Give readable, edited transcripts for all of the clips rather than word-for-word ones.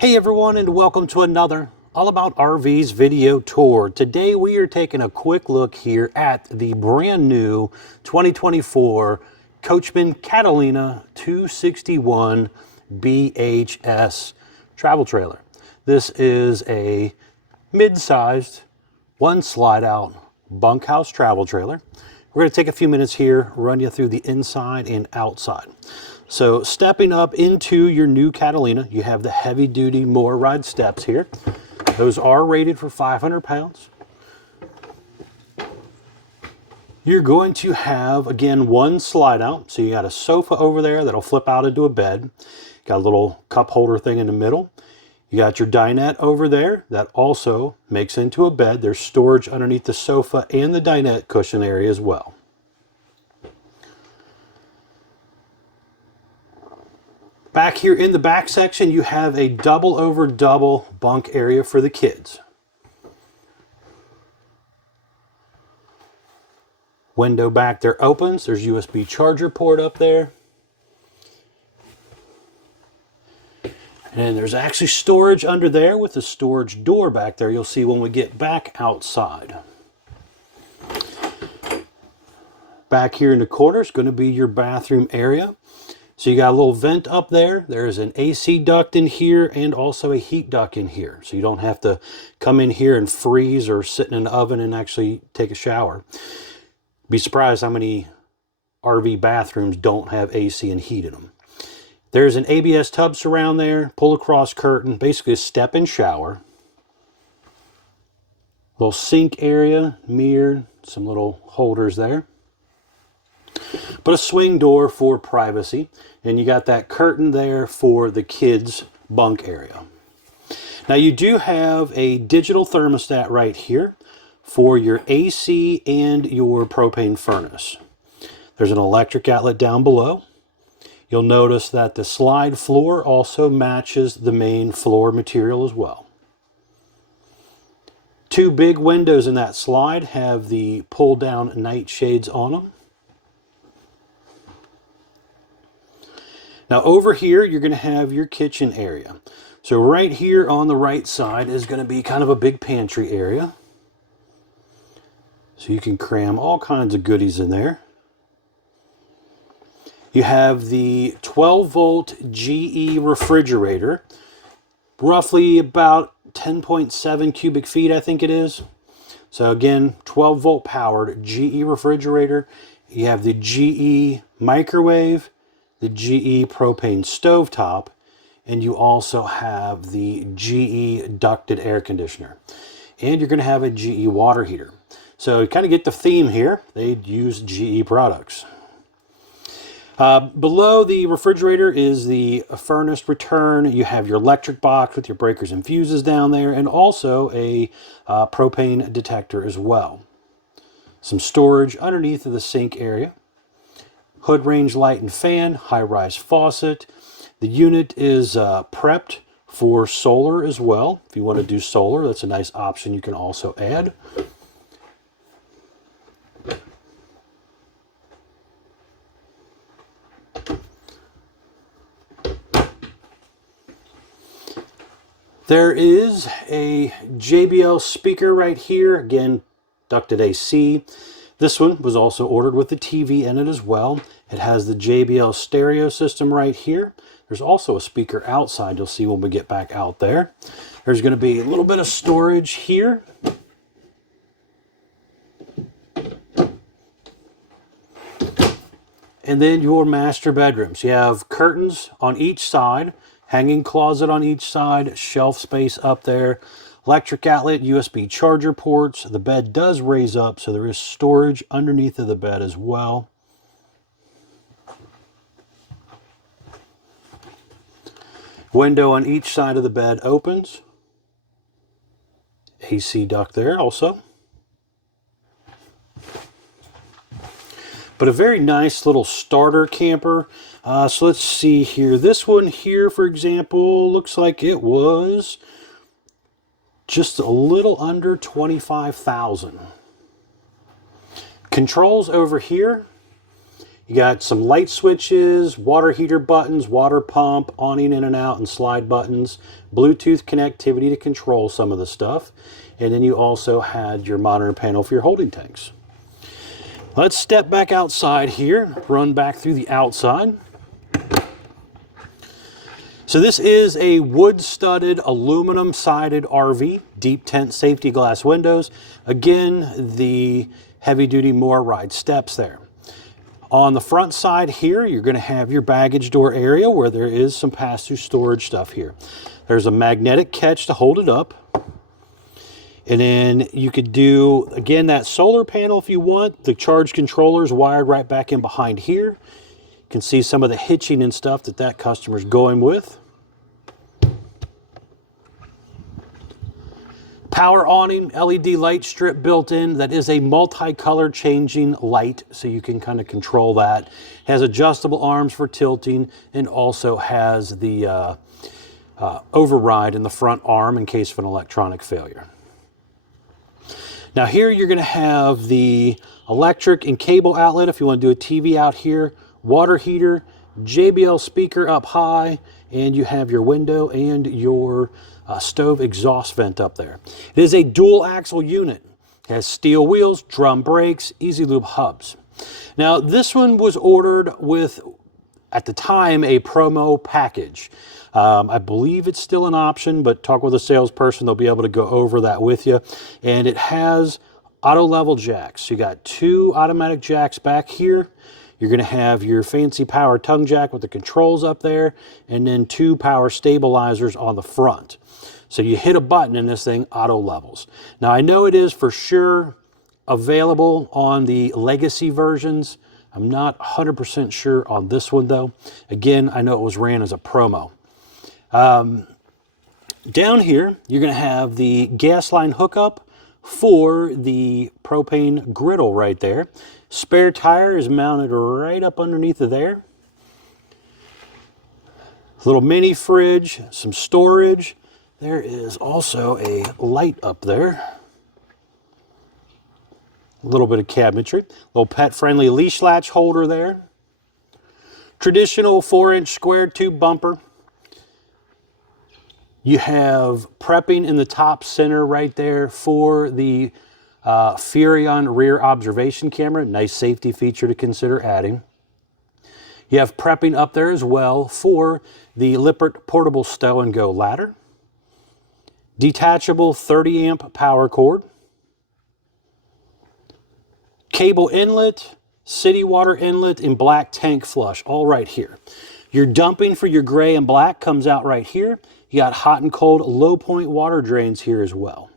Hey everyone, and welcome to another All About RVs video tour. Today we are taking a quick look here at the brand new 2024 Coachmen Catalina 261 BHS travel trailer. This is a mid-sized, one slide out bunkhouse travel trailer. We're going to take a few minutes here, run you through the inside and outside. So stepping up into your new Catalina, you have the heavy duty motor ride steps here. Those are rated for 500 pounds. You're going to have, again, one slide out. So you got a sofa over there that'll flip out into a bed. Got a little cup holder thing in the middle. You got your dinette over there that also makes into a bed. There's storage underneath the sofa and the dinette cushion area as well. Back here in the back section, you have a double over double bunk area for the kids. Window back there opens. There's USB charger port up there. And there's actually storage under there with a storage door back there. You'll see when we get back outside. Back here in the corner is going to be your bathroom area. So you got a little vent up there. There's an AC duct in here and also a heat duct in here. So you don't have to come in here and freeze or sit in an oven and actually take a shower. Be surprised how many RV bathrooms don't have AC and heat in them. There's an ABS tub surround there, pull across curtain, basically a step-in shower. Little sink area, mirror, some little holders there. But a swing door for privacy, and you got that curtain there for the kids' bunk area. Now you do have a digital thermostat right here for your AC and your propane furnace. There's an electric outlet down below. You'll notice that the slide floor also matches the main floor material as well. Two big windows in that slide have the pull-down night shades on them. Now over here, you're going to have your kitchen area. So right here on the right side is going to be kind of a big pantry area. So you can cram all kinds of goodies in there. You have the 12-volt GE refrigerator, roughly about 10.7 cubic feet, I think it is. So again, 12-volt powered GE refrigerator. You have the GE microwave, the GE propane stovetop, and you also have the GE ducted air conditioner. And you're going to have a GE water heater. So you kind of get the theme here. They use GE products. Below the refrigerator is the furnace return. You have your electric box with your breakers and fuses down there, and also a propane detector as well. Some storage underneath of the sink area. Hood range light and fan, high-rise faucet. The unit is prepped for solar as well. If you want to do solar, that's a nice option you can also add. There is a JBL speaker right here, again, ducted AC. This one was also ordered with the TV in it as well. It has the JBL stereo system right here. There's also a speaker outside, you'll see when we get back out there. There's going to be a little bit of storage here. And then your master bedrooms. You have curtains on each side, hanging closet on each side, shelf space up there, electric outlet, USB charger ports. The bed does raise up, so there is storage underneath of the bed as well. Window on each side of the bed opens. AC duct there also. But a very nice little starter camper. So let's see here. This one here, for example, looks like it was just a little under $25,000. Controls over here. You got some light switches, water heater buttons, water pump, awning in and out, and slide buttons, Bluetooth connectivity to control some of the stuff. And then you also had your monitor panel for your holding tanks. Let's step back outside here, run back through the outside. So this is a wood-studded, aluminum-sided RV, deep tent safety glass windows. Again, the heavy-duty MORryde steps there. On the front side here, you're going to have your baggage door area where there is some pass-through storage stuff here. There's a magnetic catch to hold it up. And then you could do, again, that solar panel if you want. The charge controller is wired right back in behind here. You can see some of the hitching and stuff that customer's going with. Power awning, LED light strip built in. That is a multi-color changing light, so you can kind of control that. Has adjustable arms for tilting, and also has the override in the front arm in case of an electronic failure. Now here you're going to have the electric and cable outlet if you want to do a TV out here, water heater, JBL speaker up high, and you have your window and your stove exhaust vent up there. It is a dual axle unit. It has steel wheels, drum brakes, easy lube hubs. Now this one was ordered with, at the time, a promo package. I believe it's still an option, but talk with a salesperson, they'll be able to go over that with you. And it has auto level jacks. You got 2 automatic jacks back here. You're going to have your fancy power tongue jack with the controls up there, and then 2 power stabilizers on the front. So you hit a button and this thing auto levels. Now I know it is for sure available on the legacy versions. I'm not 100% sure on this one though. Again, I know it was ran as a promo. Down here, you're going to have the gas line hookup for the propane griddle right there. Spare tire is mounted right up underneath of there. Little mini fridge, some storage. There is also a light up there. A little bit of cabinetry. Little pet-friendly leash latch holder there. Traditional 4-inch square tube bumper. You have prepping in the top center right there for the Furrion rear observation camera. Nice safety feature to consider adding. You have prepping up there as well for the Lippert portable stow and go ladder. Detachable 30 amp power cord. Cable inlet, city water inlet, and black tank flush, all right here. Your dumping for your gray and black comes out right here. You got hot and cold low point water drains here as well.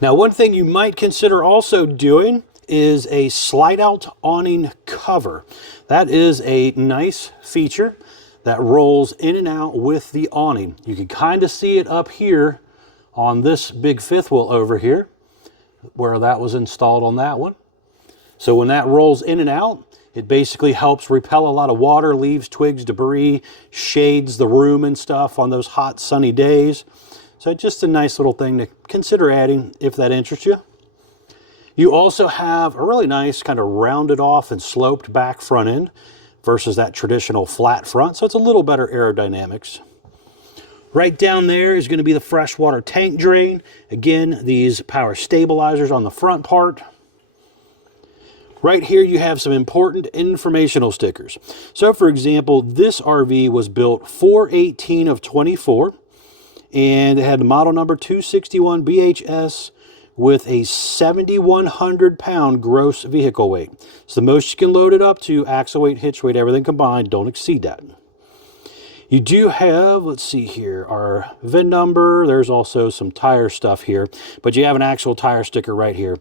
Now, one thing you might consider also doing is a slide out awning cover. That is a nice feature that rolls in and out with the awning. You can kind of see it up here on this big fifth wheel over here, where that was installed on that one. So when that rolls in and out, it basically helps repel a lot of water, leaves, twigs, debris, shades the room and stuff on those hot sunny days. So just a nice little thing to consider adding if that interests you. You also have a really nice kind of rounded off and sloped back front end versus that traditional flat front. So it's a little better aerodynamics. Right down there is going to be the freshwater tank drain. Again, these power stabilizers on the front part. Right here you have some important informational stickers. So for example, this RV was built 4/18 of 24, and it had the model number 261 BHS with a 7,100 pound gross vehicle weight. It's the most you can load it up to, axle weight, hitch weight, everything combined. Don't exceed that. You do have, let's see here, our VIN number. There's also some tire stuff here, but you have an actual tire sticker right here.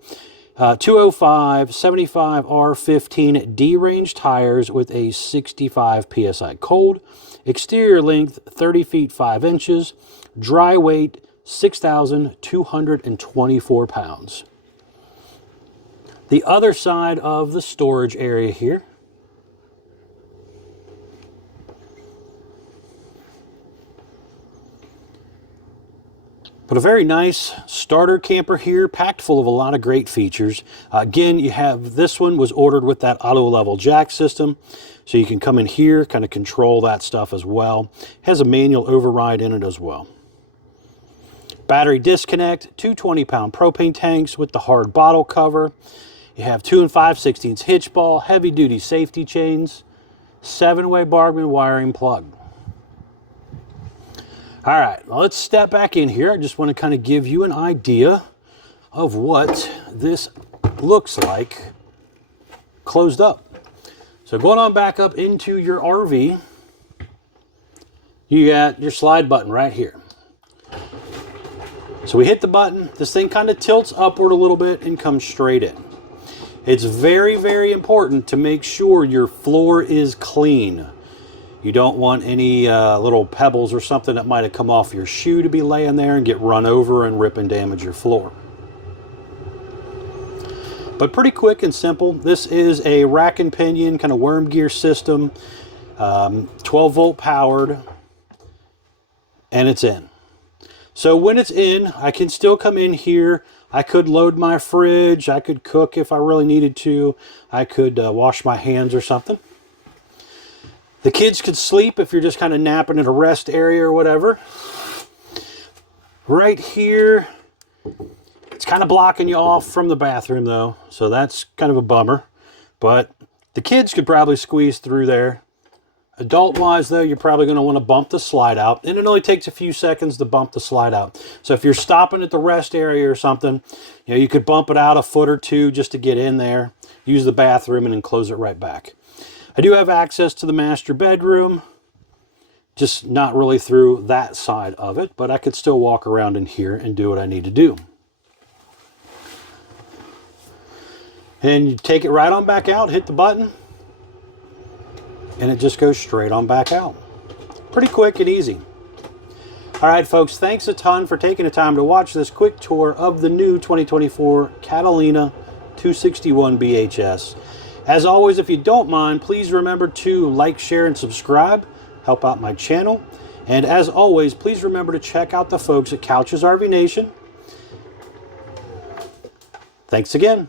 205 75 R15 D-range tires with a 65 PSI cold. Exterior length 30 feet 5 inches. Dry weight 6,224 pounds. The other side of the storage area here. But a very nice starter camper here, packed full of a lot of great features. Again, you have, this one was ordered with that auto level jack system. So you can come in here, kind of control that stuff as well. Has a manual override in it as well. Battery disconnect, two 20-pound propane tanks with the hard bottle cover. You have 2 5/16 hitch ball, heavy duty safety chains, 7-way Bargman wiring plug. All right, well, let's step back in here. I just want to kind of give you an idea of what this looks like closed up. So going on back up into your RV, you got your slide button right here. So we hit the button, this thing kind of tilts upward a little bit and comes straight in. It's very, very important to make sure your floor is clean. You don't want any little pebbles or something that might have come off your shoe to be laying there and get run over and rip and damage your floor. But pretty quick and simple. This is a rack and pinion kind of worm gear system, 12-volt powered, and it's in. So when it's in, I can still come in here. I could load my fridge. I could cook if I really needed to. I could wash my hands or something. The kids could sleep if you're just kind of napping at a rest area or whatever. Right here, it's kind of blocking you off from the bathroom though, so that's kind of a bummer. But the kids could probably squeeze through there. Adult-wise though, you're probably going to want to bump the slide out, and it only takes a few seconds to bump the slide out. So if you're stopping at the rest area or something, you know, you could bump it out a foot or two just to get in there, use the bathroom, and then close it right back. I do have access to the master bedroom, just not really through that side of it, but I could still walk around in here and do what I need to do. And you take it right on back out, hit the button, and it just goes straight on back out. Pretty quick and easy. All right, folks, thanks a ton for taking the time to watch this quick tour of the new 2024 Catalina 261 BHS. As always, if you don't mind, please remember to like, share, and subscribe. Help out my channel. And as always, please remember to check out the folks at Couch's RV Nation. Thanks again.